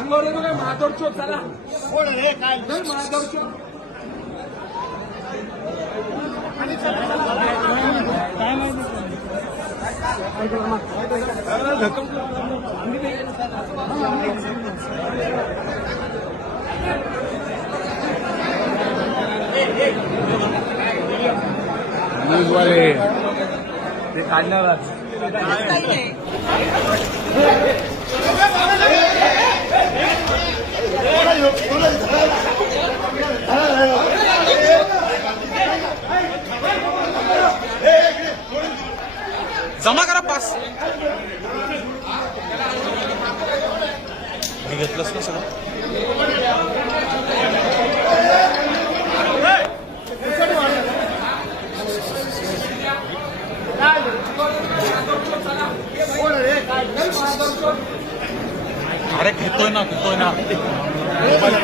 अंगावर येतो काय महादोर चोक चला महादोर चोक न्यूजवाले ते काढणारच जमा करा पास. मी घेतलंच ना सगळं. अरे घेतोय ना घेतोय ना. मोबाईल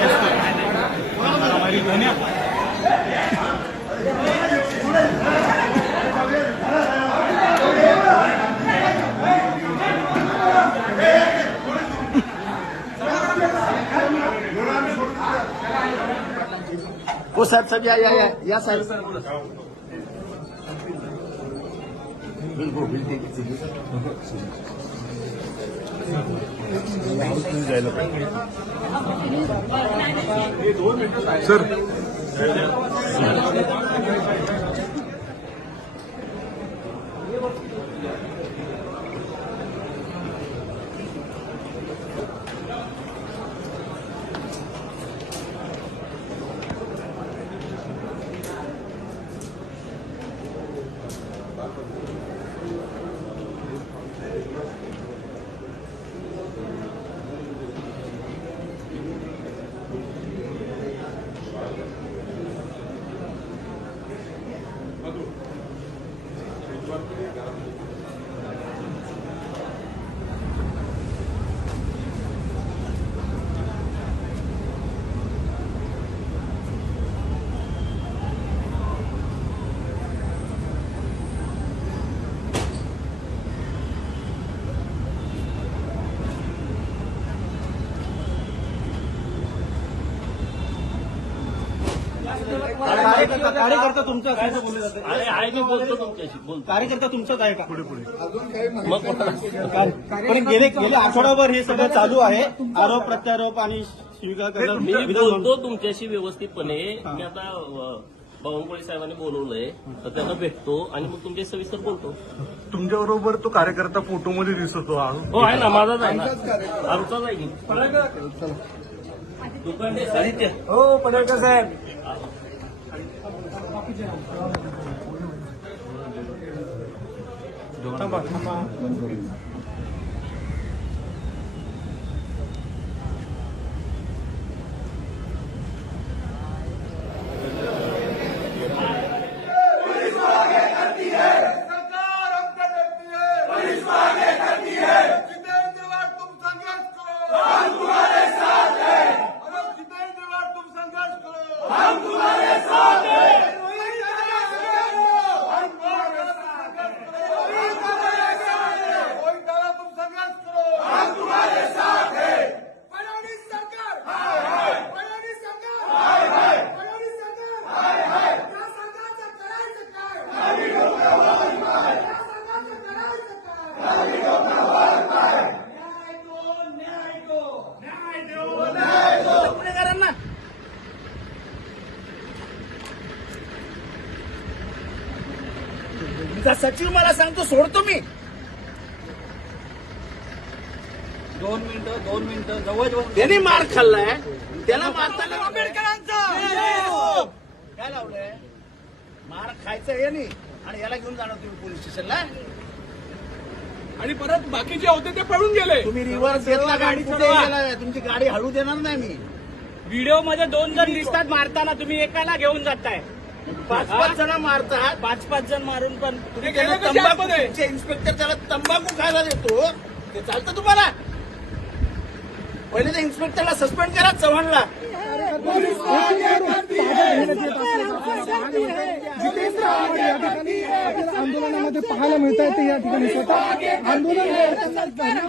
मारामारी घेऊन या. हो साहेब साहेब या या या या साहेब। सर. कार्यकर्ता कार्यकर्ता तुमचा असं बोललं जातं? अरे आहे मी बोलतो तुमच्याशी बोलतो. कार्यकर्ता तुमचाच आहे का? मग पण गेले गेले आठवडाभर हे सगळं चालू आहे. आरोप प्रत्यारोप आणि शिविका करणं मी बोलतो तुमच्याशी व्यवस्थितपणे. मी आता बावनकुळे साहेबांनी बोलवलंय. तर त्यांना भेटतो आणि मग तुमच्या सविस्तर बोलतो. तुमच्या बरोबर तो कार्यकर्ता फोटो मध्ये दिसतो हा. हो आहे ना माझाच आहे ना. आमचाच आहे की? दुकान साहित्य. हो पडळकर साहेब. 잠깐만, 잠깐만. सचिव मला सांगतो सोडतो मी. दोन मिनिटं दोन मिनिटं जवळ जवळ. त्यांनी मार खाल्लाय. त्याला मारताना आंबेडकरांचा! काय लावलंय? मार खायचं हे नाही. आणि याला घेऊन जाणार तुम्ही पोलीस स्टेशनला? आणि परत बाकीचे होते ते पळून गेले. तुम्ही रिव्हर्स घेतला गाडी कुठे? तुमची गाडी हळू देणार नाही मी. व्हिडिओमध्ये दोन जण दिसतात मारताना तुम्ही एकाला घेऊन जाताय. पाच पाच जण मारतात पाच पाच जण मारून पण तुम्ही त्याला तंबाखू? तुमचे इन्स्पेक्टर त्याला तंबाखू खायला देतो ते चालतं तुम्हाला पहिले त्या इन्स्पेक्टरला सस्पेंड करा चव्हाणला जितेंद्र आव्हाड या ठिकाणी आपल्याला आंदोलनामध्ये पाहायला मिळत आहे ते या ठिकाणी स्वतः आंदोलन करताना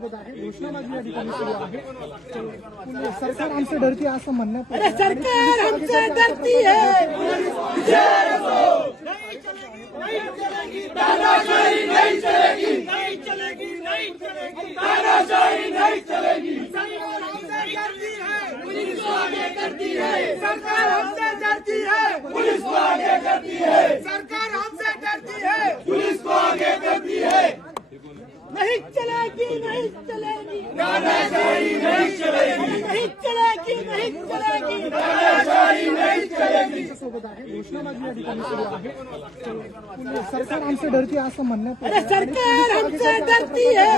घोषणाबाजी सरकार हमसे डरती है नहीं चलेगी नहीं सरकार हमसे डरती है पुलिस को आगे है सरकार हमसे डरती है पुलिस को आगे है सरकार हमसे डरती है पुलिस को आगे है नहीं चलेगी नहीं चलेगी दादागिरी नहीं चलेगी नहीं चलेगी नहीं चलेगी दादागिरी नहीं चलेगी सोबत आहे घोषणाबाजी या ठिकाणी सुरू आहे सरकार आमचे डरती आहे असं म्हणण्यात येत आहे. सरकार हमसे डरती है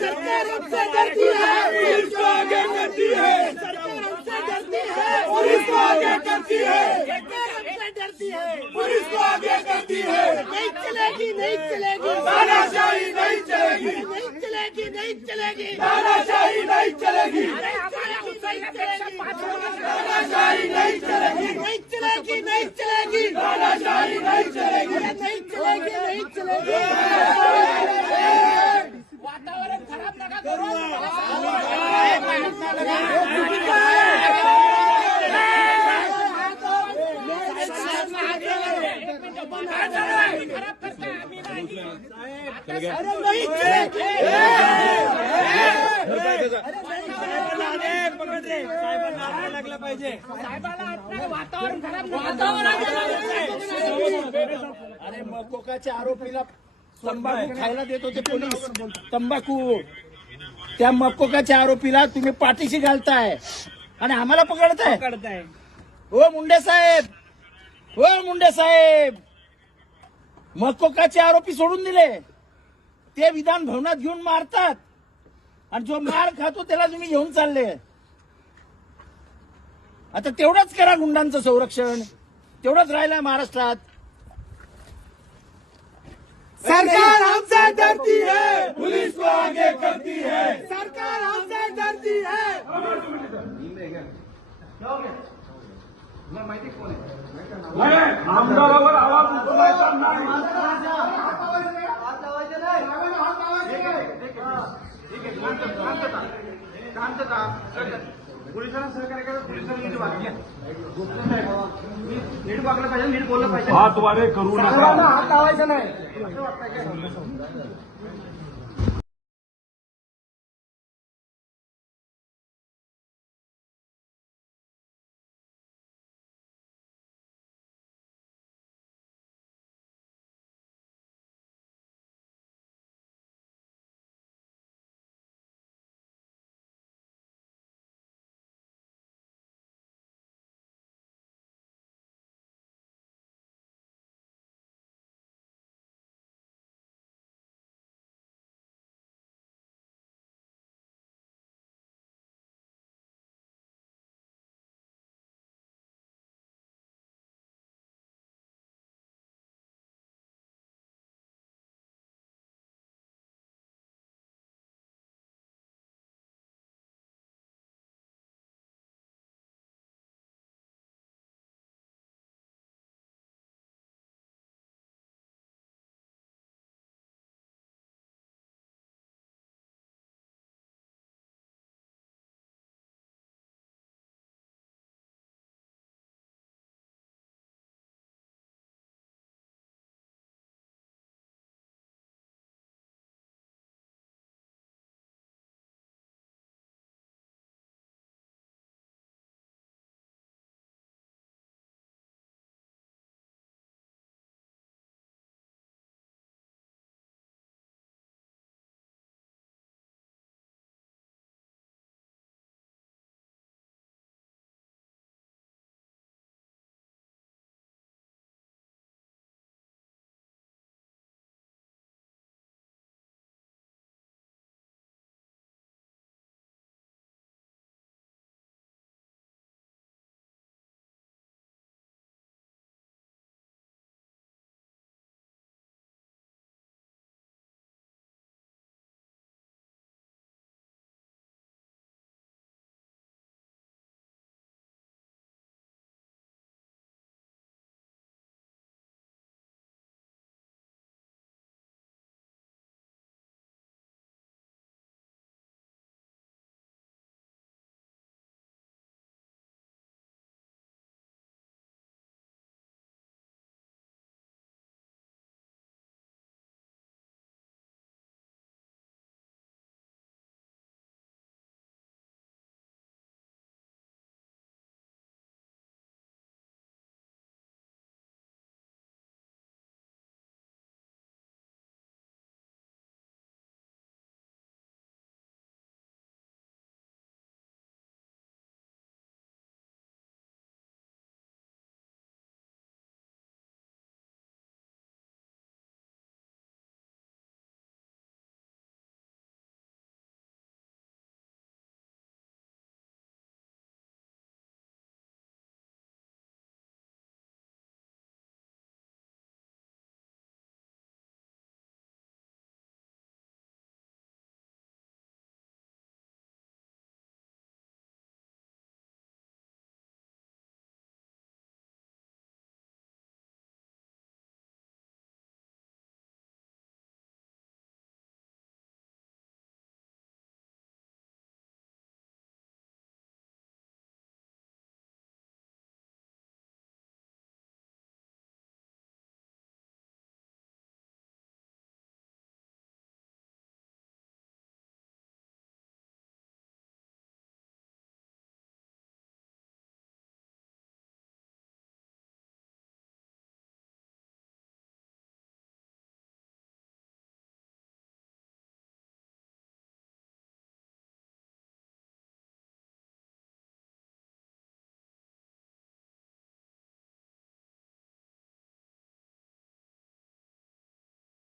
सरकार हमसे डरती है पुलिस को आगे करती है सरकार हमसे डरती है पुलिस को आगे करती है डरती है। पुलिस को आगे करती है। नहीं चलेगी नहीं चलेगी। दादाशाही नहीं चलेगी। नहीं चलेगी नहीं चलेगी। दादाशाही नहीं चलेगी। दादाशाही नहीं चलेगी। नहीं चलेगी नहीं चलेगी। दादाशाही नहीं चलेगी। नहीं चलेगी नहीं चलेगी। वातावरण खराब नका करू अरे मकोकाच्या आरोपीला तंबाखू खायला देत होते पोलीस. तंबाखू. त्या मकोकाच्या आरोपीला तुम्ही पाठीशी घालताय. आणि आम्हाला पकडताय. हो मुंडे साहेब. हो मुंडे साहेब. मकोकाचे आरोपी सोडून दिले. ते विधान भवनात घेऊन मारतात. आणि जो मार खातो त्याला तुम्ही घेऊन चालले. आता तेवढंच करा गुंडांचं संरक्षण. तेवढंच राहिलं महाराष्ट्रात. सरकार हमसे डरती है पुलिस को आगे करती है सरकार हमसे डरती है आमदारावर आवाज उचलायचा नाही पोलिसांना सहकार्य करा पोलिसांनी नीट वागली नीट वागलं पाहिजे नीट बोललं पाहिजे हातवारे करू नका. हात लावायचा नाही.